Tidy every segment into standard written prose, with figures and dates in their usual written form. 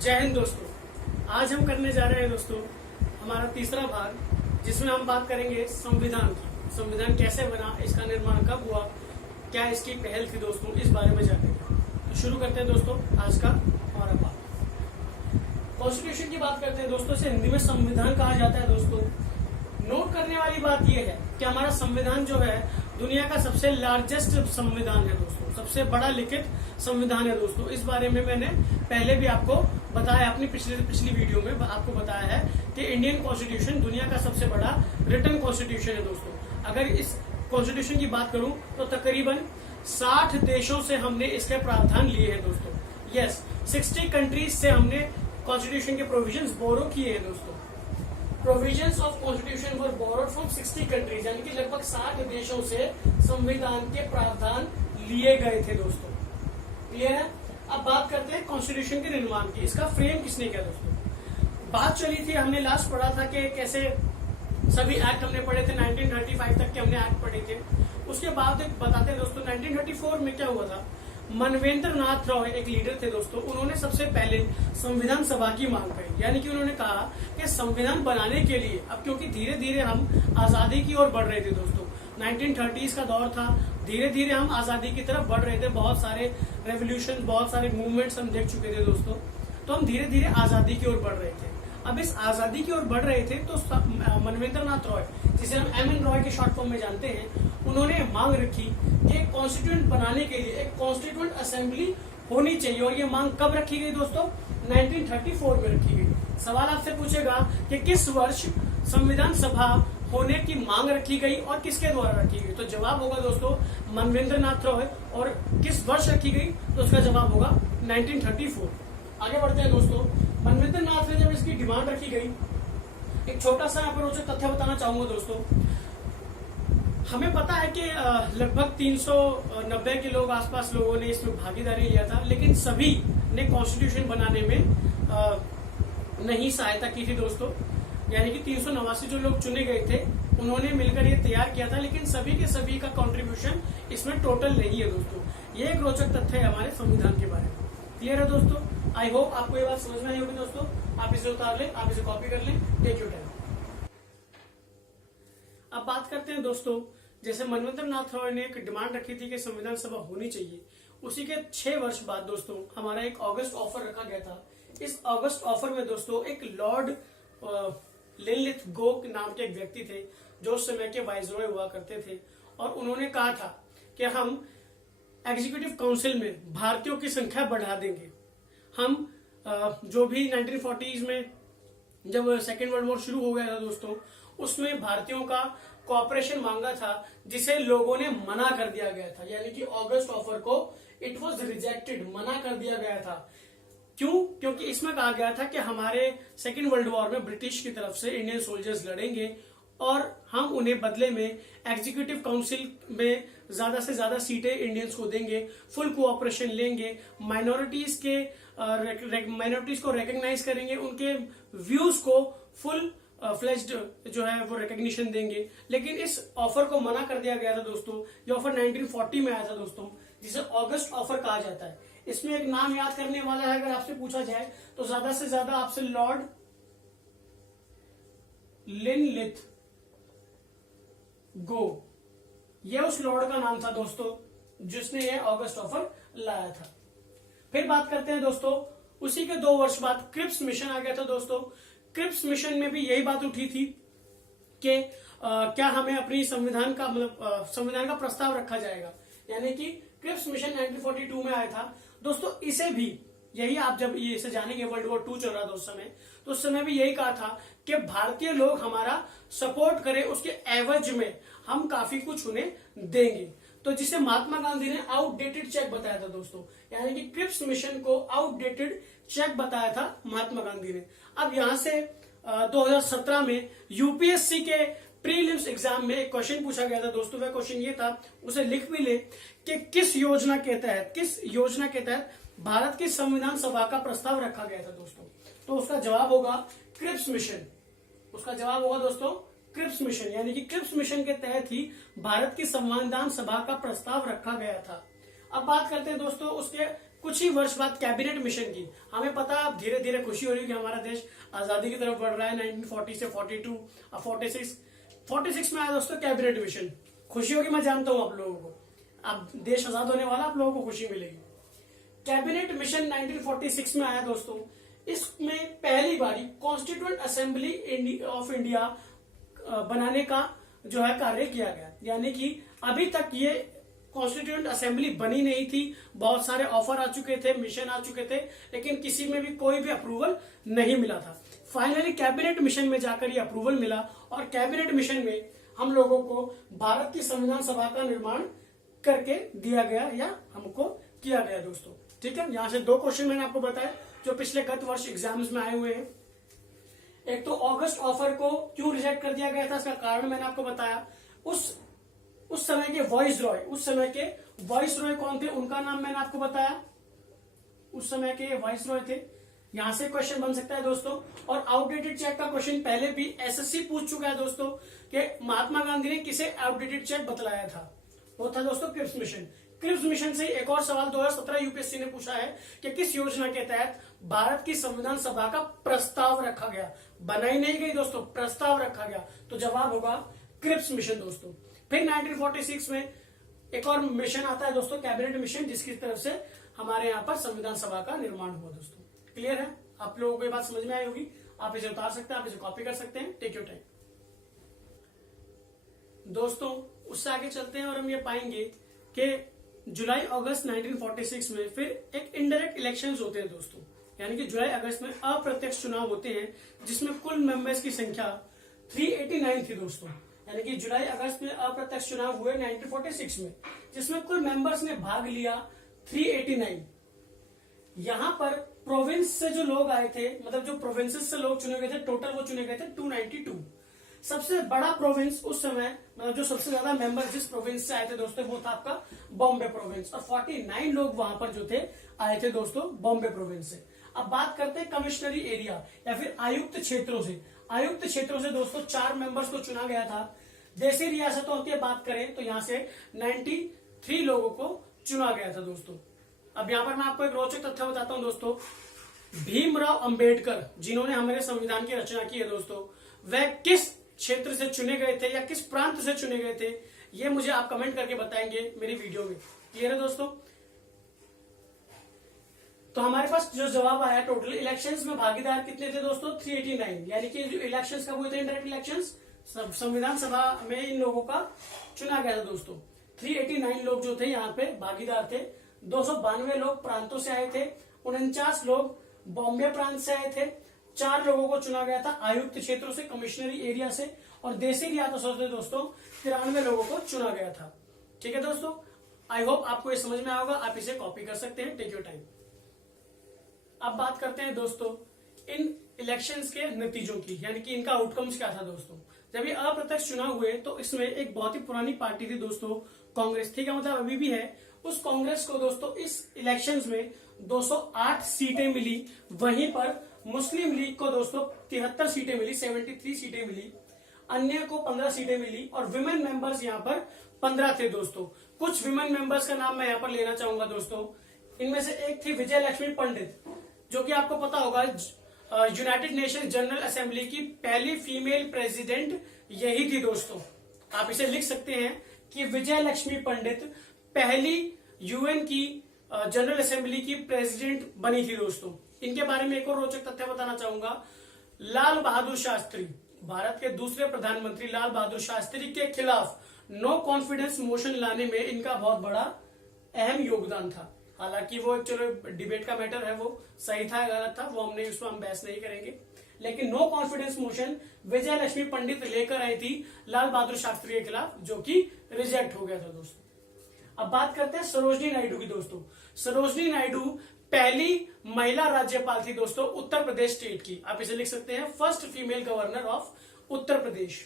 जय हिंद दोस्तों। आज हम करने जा रहे हैं दोस्तों हमारा तीसरा भाग, जिसमें हम बात करेंगे संविधान की। संविधान कैसे बना, इसका निर्माण कब हुआ, क्या इसकी पहल थी दोस्तों, इस बारे में जानेंगे। तो शुरू करते हैं दोस्तों आज का हमारा भाग। कॉन्स्टिट्यूशन की बात करते हैं दोस्तों। इसे हिंदी में संविधान कहा जाता है दोस्तों। नोट करने वाली बात यह है कि हमारा संविधान जो है दुनिया का सबसे लार्जेस्ट संविधान है दोस्तों, सबसे बड़ा लिखित संविधान है दोस्तों। इस बारे में मैंने पहले भी आपको बताया, अपनी पिछली वीडियो में आपको बताया है कि इंडियन कॉन्स्टिट्यूशन दुनिया का सबसे बड़ा रिटन कॉन्स्टिट्यूशन है दोस्तों। अगर इस कॉन्स्टिट्यूशन की बात करूं तो तकरीबन 60 देशों से हमने इसके प्रावधान लिए हैं दोस्तों। यस, 60 कंट्रीज से हमने कॉन्स्टिट्यूशन के प्रोविजंस बोरो किए हैं दोस्तों। Provisions of constitution were borrowed from 60 countries, यानी कि लगभग 60 देशों से संविधान के प्रावधान लिए गए थे दोस्तों। क्लियर है? अब बात करते हैं कॉन्स्टिट्यूशन के निर्माण की। इसका फ्रेम किसने किया दोस्तों? बात चली थी, हमने लास्ट पढ़ा था कि कैसे सभी एक्ट हमने पढ़े थे, 1935 तक के हमने एक्ट पढ़े थे। उसके बाद बताते हैं दोस्तों 1934 में क्या हुआ था। मनवेंद्र नाथ रॉय एक लीडर थे दोस्तों, उन्होंने सबसे पहले संविधान सभा की मांग करी। यानी कि उन्होंने कहा कि संविधान बनाने के लिए, अब क्योंकि धीरे धीरे हम आजादी की ओर बढ़ रहे थे दोस्तों, 1930s का दौर था, धीरे धीरे हम आजादी की तरफ बढ़ रहे थे, बहुत सारे रेवोल्यूशन, बहुत सारे मूवमेंट्स हम देख चुके थे दोस्तों। तो हम धीरे धीरे आजादी की ओर बढ़ रहे थे। अब इस आजादी की ओर बढ़ रहे थे तो मनवेंद्र नाथ रॉय, जिसे हम एम.एन. रॉय के शॉर्ट फॉर्म में जानते हैं, उन्होंने मांग रखी कि कॉन्स्टिट्यूएंट बनाने के लिए एक कॉन्स्टिट्यूएंट असेंबली होनी चाहिए। और ये मांग कब रखी गई दोस्तों? 1934 में रखी गई। सवाल आपसे पूछेगा कि किस वर्ष संविधान सभा होने की मांग रखी गई और किसके द्वारा रखी गई? तो जवाब होगा दोस्तों मनवेंद्र नाथ रॉय। और किस वर्ष रखी गई? तो उसका जवाब होगा 1934। आगे बढ़ते हैं दोस्तों। मनवेंद्र नाथ ने जब इसकी डिमांड रखी गई, एक छोटा सा यहाँ पर रोचक तथ्य बताना चाहूंगा दोस्तों। हमें पता है कि लगभग 390 के लोग आसपास लोगों ने इसमें भागीदारी लिया था, लेकिन सभी ने कॉन्स्टिट्यूशन बनाने में नहीं सहायता की थी दोस्तों। यानी कि 389 जो लोग चुने गए थे उन्होंने मिलकर ये तैयार किया था, लेकिन सभी के सभी का कंट्रीब्यूशन इसमें टोटल नहीं है दोस्तों। ये एक रोचक तथ्य है हमारे संविधान के बारे में। क्लियर है दोस्तों? आई होप आपको ये बात समझ में आई होगी दोस्तों। आप इसे उतार लें, आप इसे कॉपी कर लें, टेक योर टाइम। अब बात करते हैं दोस्तों, जैसे मनवेंद्र नाथ रॉय ने एक डिमांड रखी थी कि संविधान सभा होनी चाहिए, उसी के 6 वर्ष बाद दोस्तों हमारा एक ऑगस्ट ऑफर रखा गया था। इस ऑगस्ट ऑफर में दोस्तों एक लॉर्ड लिनलिथगो नाम के एक व्यक्ति थे, जो उस समय के वाइसरॉय हुआ करते थे, और उन्होंने कहा था कि हम एग्जीक्यूटिव काउंसिल में भारतीयों की संख्या बढ़ा देंगे। हम जो भी 1940s में जब सेकेंड वर्ल्ड वॉर शुरू हो गया था दोस्तों, उसमें भारतीयों का कोऑपरेशन मांगा था, जिसे लोगों ने मना कर दिया गया था। यानी कि ऑगस्ट ऑफर को इट वाज रिजेक्टेड, मना कर दिया गया था। क्यों? क्योंकि इसमें कहा गया था कि हमारे सेकेंड वर्ल्ड वॉर में ब्रिटिश की तरफ से इंडियन सोल्जर्स लड़ेंगे और हम उन्हें बदले में एग्जीक्यूटिव काउंसिल में ज्यादा से ज्यादा सीटें इंडियंस को देंगे, फुल कोऑपरेशन लेंगे, माइनॉरिटीज को रिकॉग्नाइज करेंगे, उनके व्यूज को फुल फ्लेज्ड जो है वो रिकॉग्निशन देंगे। लेकिन इस ऑफर को मना कर दिया गया था दोस्तों। ये ऑफर 1940 में आया था दोस्तों, जिसे ऑगस्ट ऑफर कहा जाता है। इसमें एक नाम याद करने वाला है, अगर आपसे पूछा जाए तो ज्यादा से ज्यादा आपसे लॉर्ड लिनलिथ गो, ये उस लॉर्ड का नाम था दोस्तों, जिसने ये ऑगस्ट ऑफर लाया था। फिर बात करते हैं दोस्तों, उसी के 2 वर्ष बाद क्रिप्स मिशन आ गया था दोस्तों। क्रिप्स मिशन में भी यही बात उठी थी कि क्या हमें अपनी संविधान का प्रस्ताव रखा जाएगा। यानी कि क्रिप्स मिशन 1942 में आया था दोस्तों। इसे भी यही, आप जब ये इसे जानेंगे, वर्ल्ड वॉर 2 चल रहा था उस समय, तो उस समय भी यही कहा था कि भारतीय लोग हमारा सपोर्ट करें, उसके एवज में हम काफी कुछ उन्हें देंगे। तो जिसे महात्मा गांधी ने आउटडेटेड चेक बताया था दोस्तों। यानी कि क्रिप्स मिशन को आउटडेटेड चेक बताया था महात्मा गांधी ने। अब यहां से 2017 में यूपीएससी के प्रीलिम्स एग्जाम में एक क्वेश्चन पूछा गया था दोस्तों। वह क्वेश्चन ये था, उसे लिख भी ले, कि किस योजना के तहत भारत की संविधान सभा का प्रस्ताव रखा गया था दोस्तों। तो उसका जवाब होगा क्रिप्स मिशन। उसका जवाब होगा दोस्तों क्रिप्स मिशन। यानी कि क्रिप्स मिशन के तहत ही भारत की संविधान सभा का प्रस्ताव रखा गया था। अब बात करते हैं दोस्तों उसके कुछ ही वर्ष बाद कैबिनेट मिशन की। हमें पता है अब धीरे धीरे खुशी हो रही है कि हमारा देश आजादी की तरफ बढ़ रहा है। 1940 से 42 अब 46 में आया दोस्तों कैबिनेट मिशन। खुशी होगी, मैं जानता हूं आप लोगों को, अब देश आजाद होने वाला, आप लोगों को खुशी मिलेगी। कैबिनेट मिशन 1946 में आया दोस्तों। इसमें पहली बारी कॉन्स्टिट्यूएंट असेंबली ऑफ इंडिया बनाने का जो है कार्य किया गया। यानी कि अभी तक ये कॉन्स्टिट्यूएंट असेंबली बनी नहीं थी, बहुत सारे ऑफर आ चुके थे, मिशन आ चुके थे, लेकिन किसी में भी कोई भी अप्रूवल नहीं मिला था। फाइनली कैबिनेट मिशन में जाकर ये अप्रूवल मिला और कैबिनेट मिशन में हम लोगों को भारत की संविधान सभा का निर्माण करके दिया गया या हमको किया गया दोस्तों। ठीक है, यहां से 2 क्वेश्चन मैंने आपको बताया जो पिछले गत वर्ष एग्जाम्स में आए हुए हैं। एक तो अगस्त ऑफर को क्यों रिजेक्ट कर दिया गया था, इसका कारण मैंने आपको बताया। उस समय के वॉइस रॉय कौन थे, उनका नाम मैंने आपको बताया। उस समय के वॉइस रॉय थे। यहां से क्वेश्चन बन सकता है दोस्तों। और आउटडेटेड चेक का क्वेश्चन पहले भी एसएससी पूछ चुका है दोस्तों कि महात्मा गांधी ने किसे आउटडेटेड चेक बतलाया था। वो था दोस्तों क्रिप्स मिशन। क्रिप्स मिशन से एक और सवाल 2017 यूपीएससी ने पूछा है कि किस योजना के तहत भारत की संविधान सभा का प्रस्ताव रखा गया। बनाई नहीं गई दोस्तों, प्रस्ताव रखा गया, तो जवाब होगा क्रिप्स मिशन दोस्तों। फिर 1946 में एक और मिशन आता है दोस्तों, कैबिनेट मिशन, जिसकी तरफ से हमारे यहाँ पर संविधान सभा का निर्माण हुआ दोस्तों। क्लियर है, आप लोगों को ये बात समझ में आई होगी। आप इसे उतार सकते हैं, आप इसे कॉपी कर सकते हैं, टेक योर टाइम दोस्तों। उससे आगे चलते हैं और हम ये पाएंगे कि जुलाई अगस्त 1946 में फिर एक इनडायरेक्ट इलेक्शंस होते हैं दोस्तों। यानी कि जुलाई अगस्त में अप्रत्यक्ष चुनाव होते हैं जिसमें कुल मेंबर्स की संख्या 389 थी दोस्तों। यानी कि जुलाई अगस्त में अप्रत्यक्ष चुनाव हुए 1946 में, जिसमें कुल मेंबर्स ने भाग लिया 389। यहां पर प्रोविंस से जो लोग आए थे, मतलब जो प्रोविंसेस से लोग चुने गए थे, टोटल वो चुने गए थे 292। सबसे बड़ा प्रोविंस उस समय, मतलब जो सबसे ज्यादा मेंबर जिस प्रोविंस से आए थे दोस्तों, वो था आपका बॉम्बे प्रोविंस। और 49 लोग वहां पर जो थे आए थे दोस्तों बॉम्बे प्रोविंस से। अब बात करते हैं कमिश्नरी एरिया या फिर आयुक्त क्षेत्रों से। आयुक्त क्षेत्रों से दोस्तों 4 मेंबर्स को चुना गया था। देशी रियासतों की बात करें तो यहां से 93 लोगों को चुना गया था दोस्तों। अब यहां पर मैं आपको एक रोचक तथ्य बताता हूं दोस्तों। भीमराव अंबेडकर, जिन्होंने हमारे संविधान की रचना की है दोस्तों, वह किस क्षेत्र से चुने गए थे या किस प्रांत से चुने गए थे, ये मुझे आप कमेंट करके बताएंगे मेरी वीडियो में। क्लियर है दोस्तों। तो हमारे पास जो जवाब आया, टोटल इलेक्शंस में भागीदार कितने थे दोस्तों, 389। यानी कि जो इलेक्शंस का हुए थे इंडायरेक्ट इलेक्शंस, संविधान सभा में इन लोगों का चुना गया था दोस्तों। 389 लोग जो थे यहाँ पे भागीदार थे। 292 लोग प्रांतों से आए थे, 49 लोग बॉम्बे प्रांत से आए थे, 4 लोगों को चुना गया था आयुक्त क्षेत्रों से, कमिश्नरी एरिया से, और देशी रियासतों से दोस्तों 93 लोगों को चुना गया था। ठीक है दोस्तों, आई होप आपको ये समझ में आया होगा। आप इसे कॉपी कर सकते हैं, टेक योर टाइम। अब बात करते हैं दोस्तों इन इलेक्शंस के नतीजों की, यानी कि इनका आउटकम्स क्या था दोस्तों। जब ये अप्रत्यक्ष चुनाव हुए तो इसमें एक बहुत ही पुरानी पार्टी थी दोस्तों, कांग्रेस। ठीक है, मतलब अभी भी है। उस कांग्रेस को दोस्तों इस इलेक्शंस में 208 सीटें मिली। वहीं पर मुस्लिम लीग को दोस्तों 73 सीटें मिली, 73 सीटें मिली। अन्य को 15 सीटें मिली। और विमेन मेंबर्स यहाँ पर 15 थे दोस्तों। कुछ विमेन मेंबर्स का नाम मैं यहाँ पर लेना चाहूंगा दोस्तों। इनमें से एक थी विजय लक्ष्मी पंडित, जो कि आपको पता होगा यूनाइटेड नेशन जनरल असेंबली की पहली फीमेल प्रेसिडेंट यही थी दोस्तों। आप इसे लिख सकते हैं कि विजय लक्ष्मी पंडित पहली यूएन की जनरल असेंबली की प्रेसिडेंट बनी थी दोस्तों। इनके बारे में एक और रोचक तथ्य बताना चाहूंगा। लाल बहादुर शास्त्री, भारत के दूसरे प्रधानमंत्री लाल बहादुर शास्त्री के खिलाफ नो कॉन्फिडेंस मोशन लाने में इनका बहुत बड़ा अहम योगदान था। हालांकि वो चलो डिबेट का मैटर है, वो सही था गलत था, वो हमने उस पर हम बहस नहीं करेंगे। लेकिन नो कॉन्फिडेंस मोशन विजय लक्ष्मी पंडित लेकर आई थी लाल बहादुर शास्त्री के खिलाफ, जो कि रिजेक्ट हो गया था दोस्तों। अब बात करते हैं सरोजनी नायडू की दोस्तों। सरोजनी नायडू पहली महिला राज्यपाल थी दोस्तों उत्तर प्रदेश स्टेट की। आप इसे लिख सकते हैं first female governor of Uttar प्रदेश।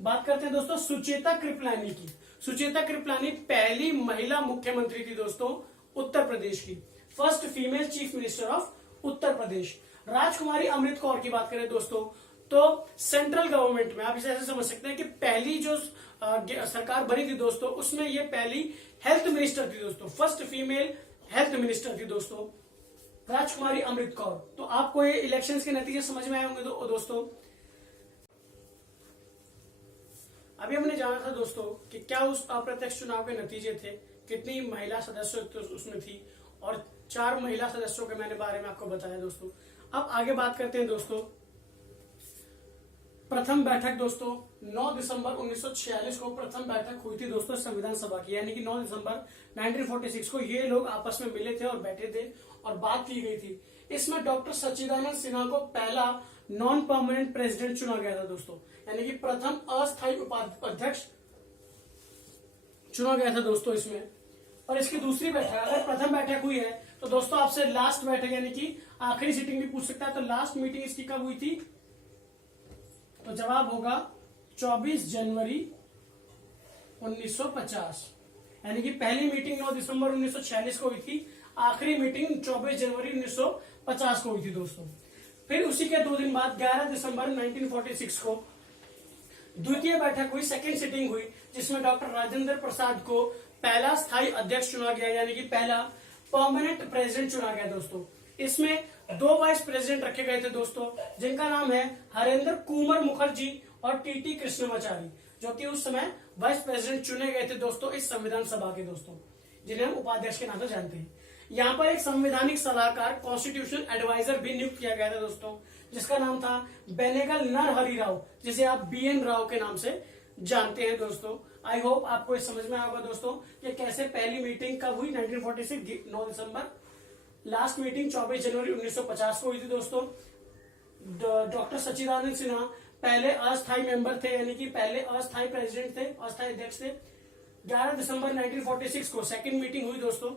बात करते हैं दोस्तों सुचेता कृपलानी की। सुचेता कृपलानी पहली महिला मुख्यमंत्री थी दोस्तों उत्तर प्रदेश की, first female chief minister of Uttar Pradesh. Rajkumari Amrit Kaur की बात करें दोस्तों तो सेंट्रल गवर्नमेंट में आप इसे ऐसे समझ सकते हैं कि पहली जो सरकार बनी थी दोस्तों उसमें ये पहली हेल्थ मिनिस्टर थी दोस्तों, फर्स्ट फीमेल हेल्थ मिनिस्टर थी दोस्तों, राजकुमारी अमृत कौर। तो आपको ये इलेक्शंस के नतीजे समझ में आए होंगे दोस्तों। अभी हमने जाना था दोस्तों कि क्या उस अप्रत्यक्ष चुनाव के नतीजे थे, कितनी महिला सदस्य उसमें थी, और 4 महिला सदस्यों के मैंने बारे में आपको बताया दोस्तों। अब आगे बात करते हैं दोस्तों। प्रथम बैठक दोस्तों 9 दिसंबर 1946 को प्रथम बैठक हुई थी दोस्तों संविधान सभा की, यानी कि 9 दिसंबर 1946 को ये लोग आपस में मिले थे और बैठे थे और बात की गई थी। इसमें डॉक्टर सच्चिदानंद सिन्हा को पहला नॉन परमानेंट प्रेसिडेंट चुना गया था दोस्तों, यानी कि प्रथम अस्थायी उपाध्यक्ष चुना गया था दोस्तों इसमें। और इसकी दूसरी बैठक, अगर प्रथम बैठक हुई है तो दोस्तों आपसे लास्ट बैठक यानी कि आखिरी सीटिंग भी पूछ सकता है, तो लास्ट मीटिंग इसकी कब हुई थी, तो जवाब होगा 24 जनवरी 1950, यानी कि पहली मीटिंग 9 दिसंबर 1946 को हुई थी, आखिरी मीटिंग 24 जनवरी 1950 को हुई थी दोस्तों। फिर उसी के 2 दिन बाद 11 दिसंबर 1946 को द्वितीय बैठक हुई, सेकेंड सिटिंग हुई, जिसमें डॉक्टर राजेंद्र प्रसाद को पहला स्थायी अध्यक्ष चुना गया, यानी कि पहला परमानेंट प्रेसिडेंट चुना गया दोस्तों। इसमें 2 वाइस प्रेसिडेंट रखे गए थे दोस्तों, जिनका नाम है हरेंद्र कुमार मुखर्जी और टीटी कृष्णमाचारी, जो कि उस समय वाइस प्रेसिडेंट चुने गए थे दोस्तों इस संविधान सभा के दोस्तों, जिन्हें हम उपाध्यक्ष के नाम से जानते हैं। यहाँ पर एक संवैधानिक सलाहकार कॉन्स्टिट्यूशनल एडवाइजर भी नियुक्त किया गया था दोस्तों, जिसका नाम था बेनेगल नरहरि राव, जिसे आप BN राव के नाम से जानते हैं दोस्तों। आई होप आपको ये समझ में आएगा दोस्तों कि कैसे पहली मीटिंग कब हुई, 1946 9 दिसंबर, लास्ट मीटिंग 24 जनवरी 1950 को हुई थी दोस्तों। डॉक्टर सच्चिदानंद सिन्हा पहले अस्थायी मेंबर थे, यानी कि पहले अस्थायी प्रेसिडेंट थे, अस्थायी अध्यक्ष थे। 11 दिसंबर 1946 को सेकंड मीटिंग हुई दोस्तों।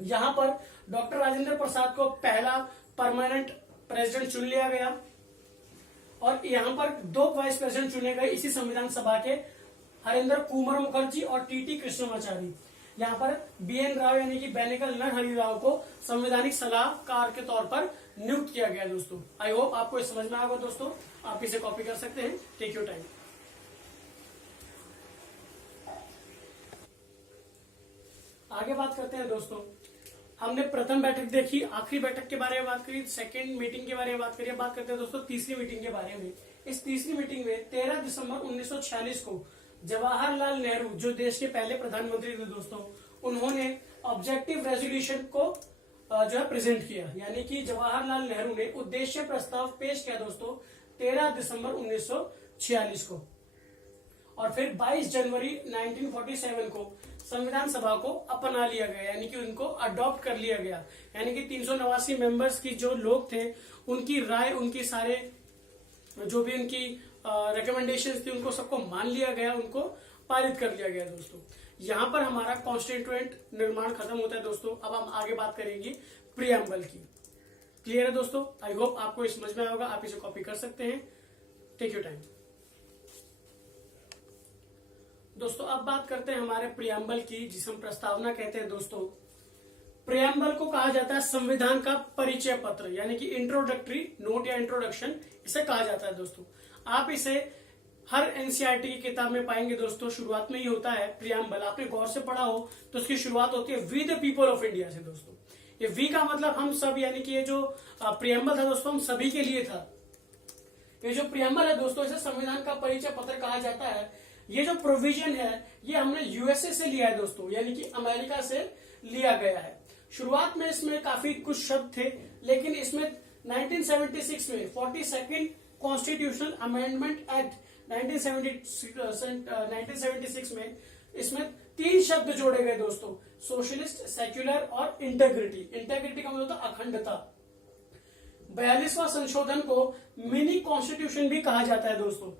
यहां पर डॉक्टर राजेंद्र प्रसाद को पहला परमानेंट प्रेसिडेंट चुन लिया गया और यहां पर 2 वाइस प्रेसिडेंट चुने गए इसी संविधान सभा के, हरेंद्र कुमार मुखर्जी और टीटी कृष्णमाचारी। यहाँ पर BN राव यानी कि बेनेगल नरहरि राव को संवैधानिक सलाहकार के तौर पर नियुक्त किया गया दोस्तों। आई होप आपको समझ में आएगा दोस्तों, आप इसे कॉपी कर सकते हैं, टेक योर टाइम। आगे बात करते हैं दोस्तों। हमने प्रथम बैठक देखी, आखिरी बैठक के बारे में बात करी, सेकेंड मीटिंग के बारे में बात करी। बात करते हैं दोस्तों तीसरी मीटिंग के बारे में। इस तीसरी मीटिंग में 13 दिसंबर 1946 को जवाहरलाल नेहरू, जो देश के पहले प्रधानमंत्री थे दोस्तों, उन्होंने ऑब्जेक्टिव रेजोल्यूशन को जो है प्रेजेंट किया, यानी कि जवाहरलाल नेहरू ने उद्देश्य प्रस्ताव पेश किया दोस्तों 13 दिसंबर 1946 को। और फिर 22 जनवरी 1947 को संविधान सभा को अपना लिया गया, यानी कि उनको अडॉप्ट कर लिया गया, यानी कि 389 मेंबर्स की जो लोग थे उनकी राय, उनकी सारे जो भी उनकी रिकमेंडेशंस थी उनको सबको मान लिया गया, उनको पारित कर लिया गया दोस्तों। यहाँ पर हमारा कॉन्स्टिट्यूएंट निर्माण खत्म होता है दोस्तों। अब हम आगे बात करेंगे प्रियम्बल की। क्लियर है दोस्तों? आई होप आपको समझ में आएगा, आप इसे कॉपी कर सकते हैं, टेक योर टाइम। दोस्तों अब बात करते हैं हमारे प्रियम्बल की, जिसे हम प्रस्तावना कहते हैं दोस्तों। प्रियम्बल को कहा जाता है संविधान का परिचय पत्र, यानी कि इंट्रोडक्टरी नोट या इंट्रोडक्शन इसे कहा जाता है दोस्तों। आप इसे हर एनसीईआरटी की किताब में पाएंगे दोस्तों। शुरुआत में ही होता है प्रियम्बल, आपने गौर से पढ़ा हो तो उसकी शुरुआत होती है we the people of India से दोस्तों। ये वी का मतलब हम सब, यानी कि ये जो प्रियम्बल था दोस्तों हम सभी के लिए था। ये जो प्रियम्बल है दोस्तों इसे संविधान का परिचय पत्र कहा जाता है। ये जो प्रोविजन है ये हमने यूएसए से लिया है दोस्तों, यानी कि अमेरिका से लिया गया है। शुरुआत में इसमें काफी कुछ शब्द थे, लेकिन इसमें 1976 में 42nd कॉन्स्टिट्यूशनल अमेंडमेंट एक्ट 1976 में इसमें 3 शब्द जोड़े गए दोस्तों, सोशलिस्ट, सेक्युलर और इंटेग्रिटी। इंटेग्रिटी का मतलब होता अखंडता। 42वां संशोधन को मिनी कॉन्स्टिट्यूशन भी कहा जाता है दोस्तों।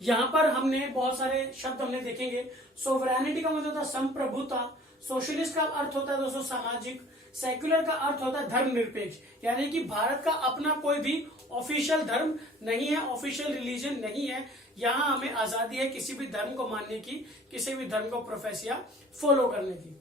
यहां पर हमने बहुत सारे शब्द हमने देखेंगे। सोवरेनिटी का मतलब होता है संप्रभुता, सोशलिस्ट का अर्थ होता है दोस्तों सामाजिक, सेक्युलर का अर्थ होता है धर्मनिरपेक्ष, यानी कि भारत का अपना कोई भी ऑफिशियल धर्म नहीं है, ऑफिशियल रिलीजन नहीं है। यहां हमें आजादी है किसी भी धर्म को मानने की, किसी भी धर्म को प्रोफेस या फॉलो करने की।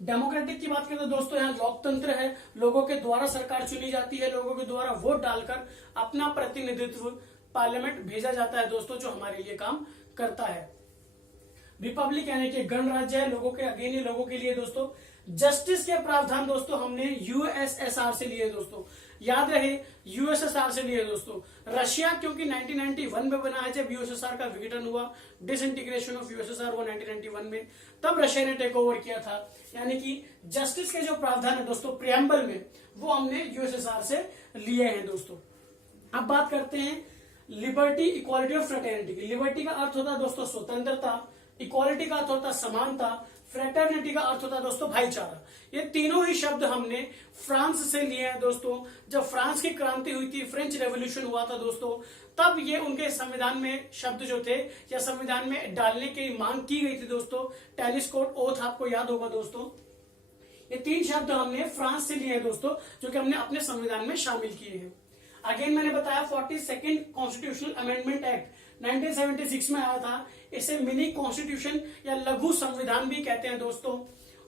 डेमोक्रेटिक की बात करें तो दोस्तों यहाँ लोकतंत्र है, लोगों के द्वारा सरकार चुनी जाती है, लोगों के द्वारा वोट डालकर अपना प्रतिनिधित्व पार्लियामेंट भेजा जाता है दोस्तों, जो हमारे लिए काम करता है। रिपब्लिक यानी कि गणराज्य है, लोगों के अगेन, लोगों के लिए दोस्तों। जस्टिस के प्रावधान दोस्तों हमने यूएसएसआर से लिए दोस्तों, याद रहे यूएसएसआर से लिए दोस्तों। रशिया क्योंकि 1991 में बना है, जब यूएसएसआर का विघटन हुआ, डिसइंटीग्रेशन ऑफ यूएसएसआर हुआ 1991 में, तब रशिया ने टेक ओवर किया था। यानी कि जस्टिस के जो प्रावधान है दोस्तों प्रियम्बल में, वो हमने यूएसएसआर से लिए हैं दोस्तों। अब बात करते हैं लिबर्टी, इक्वालिटी और फ्रेटर्निटी। लिबर्टी का अर्थ होता है दोस्तों स्वतंत्रता, इक्वालिटी का अर्थ होता है समानता, फ्रेटर्निटी का अर्थ होता है दोस्तों भाईचारा। ये तीनों ही शब्द हमने फ्रांस से लिए हैं दोस्तों। जब फ्रांस की क्रांति हुई थी, फ्रेंच रेवोल्यूशन हुआ था दोस्तों, तब ये उनके संविधान में शब्द जो थे या संविधान में डालने की मांग की गई थी दोस्तों। टेनिस कोर्ट ओथ आपको याद होगा दोस्तों। ये 3 शब्द हमने फ्रांस से लिए हैं दोस्तों, जो कि हमने अपने संविधान में शामिल किए हैं। अगेन मैंने बताया 42nd कॉन्स्टिट्यूशनल अमेंडमेंट एक्ट 1976 में आया था। इसे मिनी कॉन्स्टिट्यूशन या लघु संविधान भी कहते हैं दोस्तों।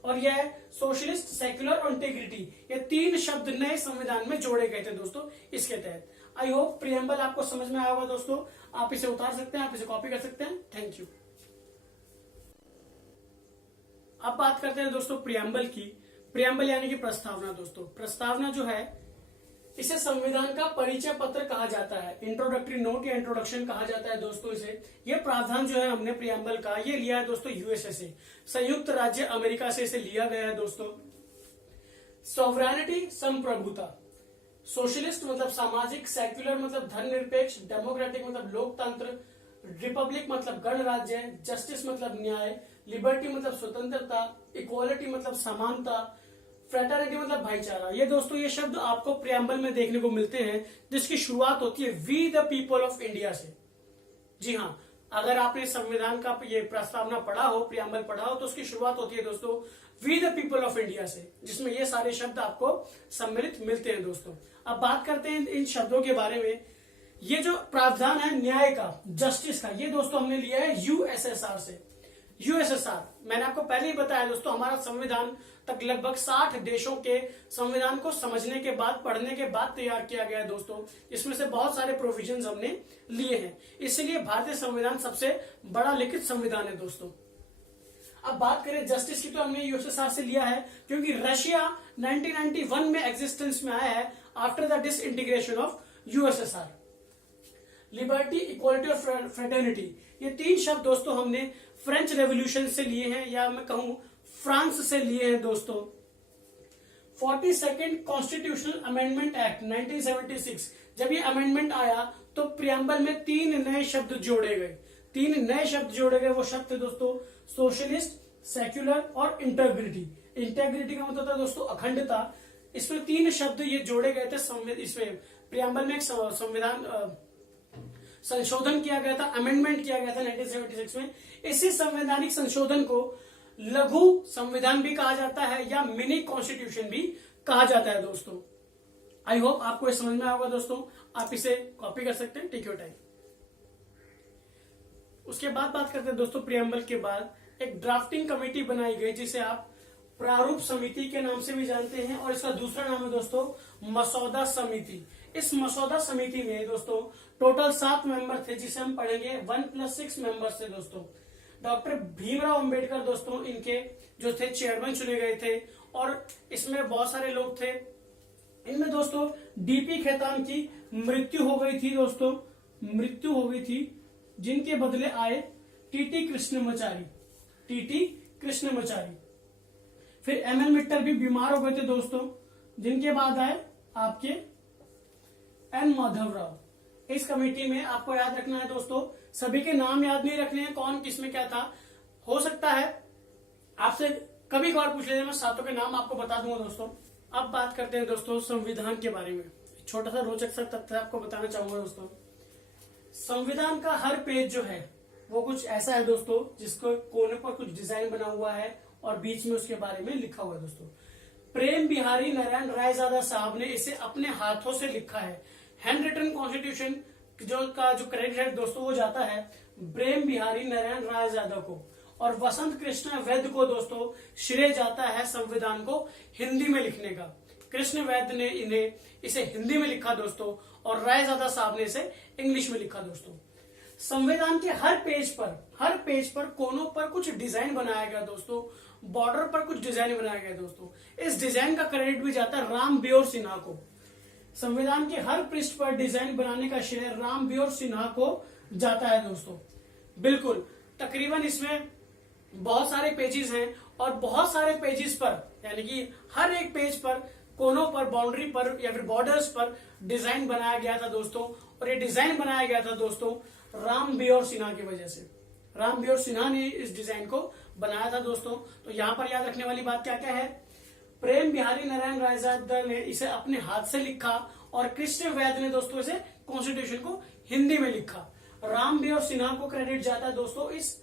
और यह सोशलिस्ट, सेक्युलर और इंटीग्रिटी, ये 3 शब्द नए संविधान में जोड़े गए थे दोस्तों इसके तहत। आई होप प्रियम्बल आपको समझ में आया होगा दोस्तों। आप इसे उतार सकते हैं, आप इसे कॉपी कर सकते हैं। Thank you. अब बात करते हैं दोस्तों प्रियम्बल की। प्रियम्बल यानी कि प्रस्तावना दोस्तों। प्रस्तावना जो है, इसे संविधान का परिचय पत्र कहा जाता है, इंट्रोडक्टरी नोट या इंट्रोडक्शन कहा जाता है दोस्तों इसे। ये प्रावधान जो है हमने प्रियम्बल का, ये लिया है दोस्तों यूएसए से, संयुक्त राज्य अमेरिका से इसे लिया गया है दोस्तों। सॉवरेनिटी, संप्रभुता। सोशलिस्ट मतलब सामाजिक, सेक्युलर मतलब धर्मनिरपेक्ष, डेमोक्रेटिक मतलब लोकतंत्र, रिपब्लिक मतलब गणराज्य, जस्टिस मतलब न्याय, लिबर्टी मतलब स्वतंत्रता, इक्वालिटी मतलब समानता, फ्रेटर्निटी मतलब भाईचारा। ये दोस्तों ये शब्द आपको प्रियम्बल में देखने को मिलते हैं, जिसकी शुरुआत होती है we the people of India से। जी हाँ, अगर आपने संविधान का ये प्रस्तावना पढ़ा हो, प्रियम्बल पढ़ा हो, तो उसकी शुरुआत होती है दोस्तों we the people of India से, जिसमें ये सारे शब्द आपको सम्मिलित मिलते हैं दोस्तों। अब बात करते हैं इन शब्दों के बारे में। ये जो प्रावधान है न्याय का, जस्टिस का, ये दोस्तों हमने लिया है यूएसएसआर से। यूएसएसआर, मैंने आपको पहले ही बताया दोस्तों, हमारा संविधान तक लगभग 60 देशों के संविधान को समझने के बाद, पढ़ने के बाद तैयार किया गया है दोस्तों। इसमें से बहुत सारे प्रोविजंस हमने लिए हैं, इसलिए भारतीय संविधान सबसे बड़ा लिखित संविधान है दोस्तों। अब बात करें जस्टिस की, तो हमने यूएसएसआर से लिया है क्योंकि रशिया 1991 में एग्जिस्टेंस में आया है after the disintegration of USSR. Liberty, equality और फ्रेटर्निटी, ये 3 शब्द दोस्तों हमने फ्रेंच रेवोल्यूशन से लिए हैं, या मैं कहूं फ्रांस से लिए हैं दोस्तों। 42nd कॉन्स्टिट्यूशनल अमेंडमेंट एक्ट 1976, जब ये अमेंडमेंट आया तो प्रियम्बल में 3 नए शब्द जोड़े गए। 3 नए शब्द जोड़े गए, वो शब्द थे दोस्तों सोशलिस्ट, सेक्युलर और इंटीग्रिटी। इंटीग्रिटी का मतलब था दोस्तों अखंडता। इसमें 3 शब्द ये जोड़े गए थे। इसमें प्रियम्बल में एक संविधान संशोधन किया गया था, अमेंडमेंट किया गया था 1976 में। इसी संवैधानिक संशोधन को लघु संविधान भी कहा जाता है या मिनी कॉन्स्टिट्यूशन भी कहा जाता है दोस्तों। आई होप आपको ये समझ में आएगा दोस्तों। आप इसे कॉपी कर सकते हैं, टेक योर टाइम। उसके बाद बात करते हैं दोस्तों प्रियम्बल के बाद एक ड्राफ्टिंग कमेटी बनाई गई, जिसे आप प्रारूप समिति के नाम से भी जानते हैं, और इसका दूसरा नाम है दोस्तों मसौदा समिति। इस मसौदा समिति में दोस्तों टोटल 7 मेंबर थे, जिसे हम पढ़ेंगे 1+6 मेंबर्स थे दोस्तों। डॉक्टर भीमराव अंबेडकर दोस्तों इनके जो थे चेयरमैन चुने गए थे, और इसमें बहुत सारे लोग थे। इनमें दोस्तों डीपी खेतान की मृत्यु हो गई थी दोस्तों, मृत्यु हो गई थी, जिनके बदले आए टीटी कृष्णमाचारी। टीटी कृष्णमाचारी। फिर एमएन मित्तल भी बीमार हो गए थे दोस्तों, जिनके बाद आए आपके एन माधवराव। इस कमेटी में आपको याद रखना है दोस्तों, सभी के नाम याद नहीं रखने हैं, कौन किसमें क्या था। हो सकता है आपसे कभी कभार पूछ लेते, मैं 7 के नाम आपको बता दूंगा दोस्तों। अब बात करते हैं दोस्तों संविधान के बारे में। छोटा सा रोचक सा तथ्य आपको बताना चाहूंगा दोस्तों। संविधान का हर पेज जो है वो कुछ ऐसा है दोस्तों, जिसको कोने पर कुछ डिजाइन बना हुआ है और बीच में उसके बारे में लिखा हुआ है दोस्तों। प्रेम बिहारी नारायण रायजादा साहब ने इसे अपने हाथों से लिखा है। हैंड रिटन कॉन्स्टिट्यूशन जो क्रेडिट है दोस्तों, वो जाता है प्रेम बिहारी नारायण रायजादा को, और वसंत कृष्ण वैद्य को दोस्तों श्रेय जाता है संविधान को हिंदी में लिखने का। कृष्ण वैद्य ने इसे हिंदी में लिखा दोस्तों, और रायजादा साहब ने इसे इंग्लिश में लिखा दोस्तों। संविधान के हर पेज पर कोनों पर कुछ डिजाइन बनाया गया दोस्तों, बॉर्डर पर कुछ डिजाइन बनाया गया दोस्तों। इस डिजाइन का क्रेडिट भी जाता है रामबियोर सिन्हा को। संविधान के हर पृष्ठ पर डिजाइन बनाने का श्रेय रामबियोर सिन्हा को जाता है दोस्तों। बिल्कुल, तकरीबन इसमें बहुत सारे पेजेस हैं और बहुत सारे पेजेस पर यानी कि हर एक पेज पर कोनों पर, बाउंड्री पर या फिर बॉर्डर्स पर डिजाइन बनाया गया था दोस्तों। और ये डिजाइन बनाया गया था दोस्तों रामबियोर सिन्हा की वजह से। रामबियोर सिन्हा ने इस डिजाइन को बनाया था दोस्तों। तो यहां पर याद रखने वाली बात क्या क्या है, प्रेम बिहारी नारायण रायजादा ने इसे अपने हाथ से लिखा और कृष्ण वैद्य ने दोस्तों इसे कॉन्स्टिट्यूशन को हिंदी में लिखा। रामबियोर सिन्हा को क्रेडिट जाता है दोस्तों इस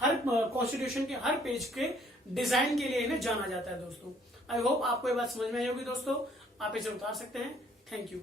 हर कॉन्स्टिट्यूशन के हर पेज के डिजाइन के लिए इन्हें जाना जाता है दोस्तों। आई होप आपको ये बात समझ में आई होगी दोस्तों। आप इसे उतार सकते हैं। Thank you.